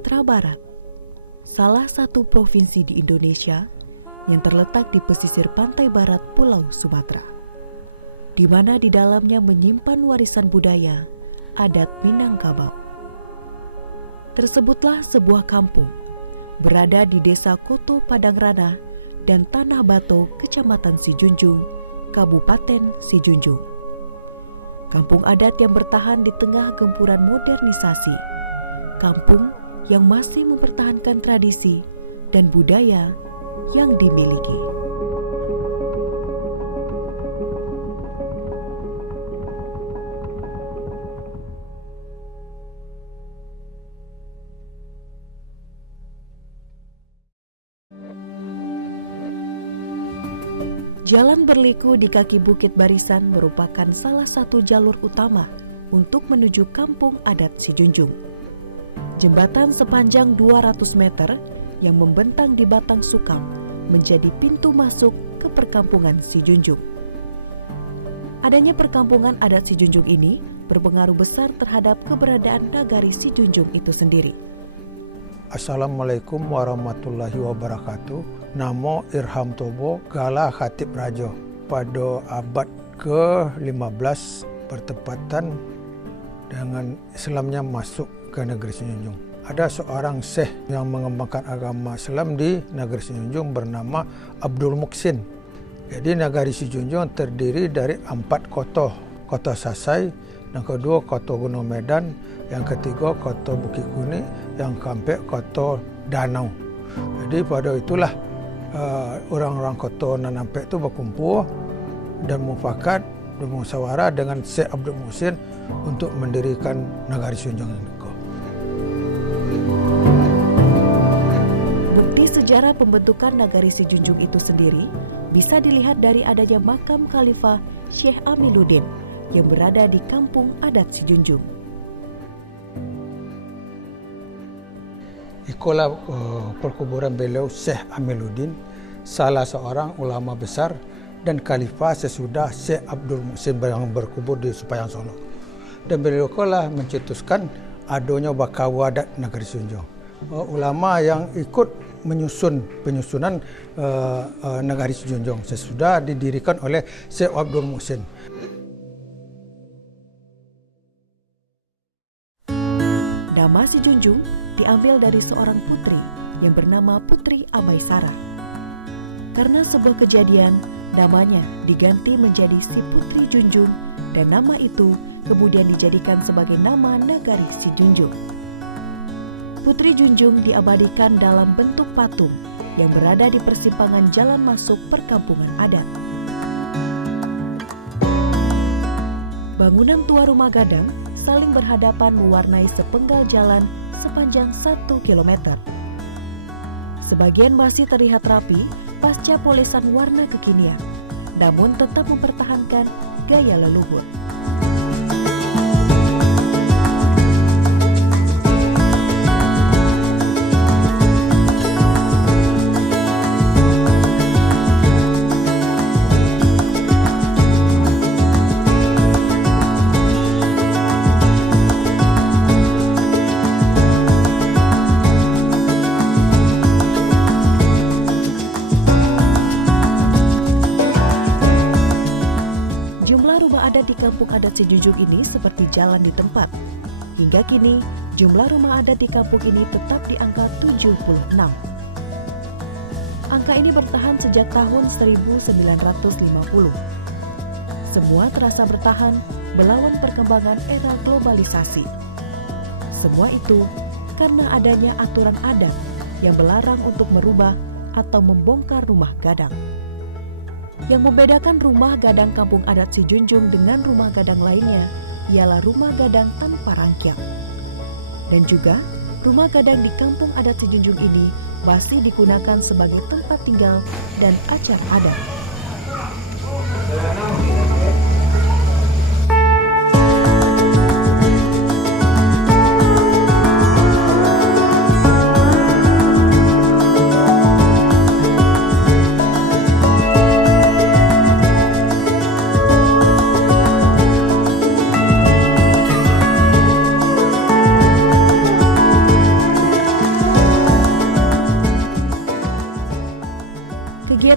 Sumatera Barat, salah satu provinsi di Indonesia yang terletak di pesisir pantai barat Pulau Sumatera, di mana di dalamnya menyimpan warisan budaya adat Minangkabau. Tersebutlah sebuah kampung berada di Desa Koto Padangrana dan Tanah Bato, Kecamatan Sijunjung, Kabupaten Sijunjung. Kampung adat yang bertahan di tengah gempuran modernisasi, kampung yang masih mempertahankan tradisi dan budaya yang dimiliki. Jalan berliku di kaki Bukit Barisan merupakan salah satu jalur utama untuk menuju kampung adat Sijunjung. Jembatan sepanjang 200 meter yang membentang di batang sukam menjadi pintu masuk ke perkampungan Sijunjung. Adanya perkampungan adat Sijunjung ini berpengaruh besar terhadap keberadaan nagari Sijunjung itu sendiri. Assalamualaikum warahmatullahi wabarakatuh. Namo Irham Tobo Gala Khatib Rajo. Pada abad ke-15 bertepatan dengan Islamnya masuk ke negeri Sijunjung. Ada seorang syekh yang mengembangkan agama Islam di negeri Sijunjung bernama Abdul Muksin. Jadi negeri Sijunjung terdiri dari 4 kota. Kota Sasai, yang kedua kota Gunung Medan, yang ketiga kota Bukit Kuning, yang keempat kota Danau. Jadi pada itulah orang-orang kota Nanampek itu berkumpul dan mufakat dan musyawarah dengan Syekh Abdul Muhsin untuk mendirikan negari Sijunjung ini. Bukti sejarah pembentukan nagari Sijunjung itu sendiri bisa dilihat dari adanya makam Khalifah Syekh Amiluddin yang berada di kampung adat Sijunjung. Ikulah perkuburan beliau Syekh Amiluddin, salah seorang ulama besar dan khalifah sesudah Syekh Abdul Muhsin yang berkubur di Supayang Solo. Dan beliau ikulah mencetuskan adanya bakawa adat negeri Sijunjung. Ulama yang ikut penyusunan negari Sijunjung sesudah didirikan oleh Syekh Abdul Muhsin. Nama Sijunjung diambil dari seorang putri yang bernama Putri Amaisara. Karena sebuah kejadian, namanya diganti menjadi Si Putri Junjung dan nama itu kemudian dijadikan sebagai nama nagari Sijunjung. Putri Junjung diabadikan dalam bentuk patung yang berada di persimpangan jalan masuk perkampungan adat. Bangunan tua rumah gadang saling berhadapan mewarnai sepenggal jalan sepanjang 1 km. Sebagian masih terlihat rapi pasca polesan warna kekinian, namun tetap mempertahankan gaya leluhur. Di kampung adat Sijunjung ini seperti jalan di tempat. Hingga kini, jumlah rumah adat di kampung ini tetap di angka 76. Angka ini bertahan sejak tahun 1950. Semua terasa bertahan melawan perkembangan era globalisasi. Semua itu karena adanya aturan adat yang melarang untuk merubah atau membongkar rumah gadang. Yang membedakan rumah gadang kampung adat Sijunjung dengan rumah gadang lainnya ialah rumah gadang tanpa rangkyang. Dan juga rumah gadang di kampung adat Sijunjung ini masih digunakan sebagai tempat tinggal dan acara adat.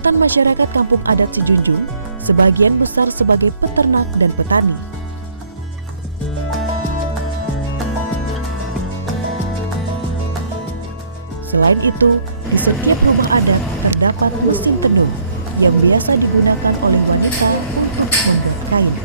Kegiatan masyarakat Kampung Adat Sijunjung sebagian besar sebagai peternak dan petani. Selain itu, di setiap rumah adat terdapat mesin tenun yang biasa digunakan oleh wanita untuk menggait kain.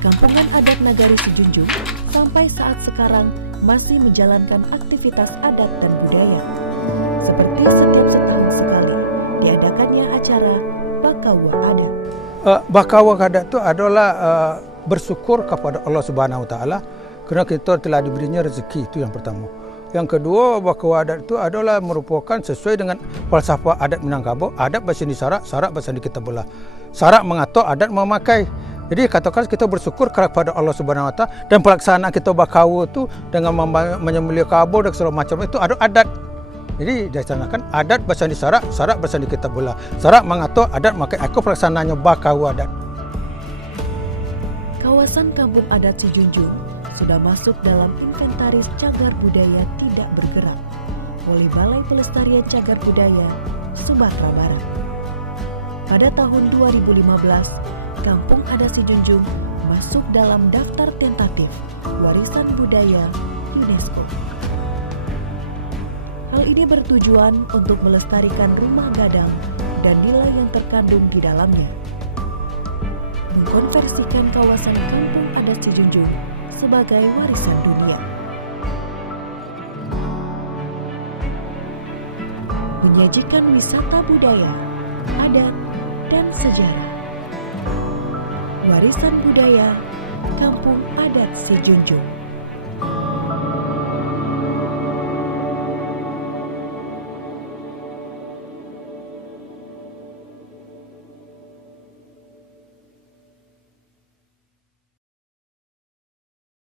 Perkampungan adat Nagari Sijunjung sampai saat sekarang masih menjalankan aktivitas adat dan budaya. Seperti setiap setahun sekali diadakannya acara Bakawa Adat. Bakawa Adat itu adalah bersyukur kepada Allah Subhanahu Wa Taala kerana kita telah diberinya rezeki, itu yang pertama. Yang kedua, Bakawa Adat itu adalah merupakan sesuai dengan falsafah adat Minangkabau, adat bahasa di sarak, sarak bahasa di kita belah. Sarak mengatur, adat memakai. Jadi katakan kita bersyukur kepada Allah Subhanahu Wa Taala dan pelaksanaan kita bakawa itu dengan menyembelih kabau dan segala macam itu ada adat. Jadi dilaksanakan adat bahasa di sarak, sarak bahasa di kita belah. Sarak mengatur, adat memakai. Aku pelaksanaannya bakawa adat. Kawasan Kampung Adat Sijunjung sudah masuk dalam inventaris cagar budaya tidak bergerak oleh Balai Pelestarian Cagar Budaya Sumatera Barat. Pada tahun 2015, Kampung Adat Sijunjung masuk dalam daftar tentatif warisan budaya UNESCO. Hal ini bertujuan untuk melestarikan rumah gadang dan nilai yang terkandung di dalamnya, mengkonversikan kawasan Kampung Adat Sijunjung sebagai warisan dunia, menyajikan wisata budaya, adat, dan sejarah. Warisan budaya Kampung Adat Sijunjung.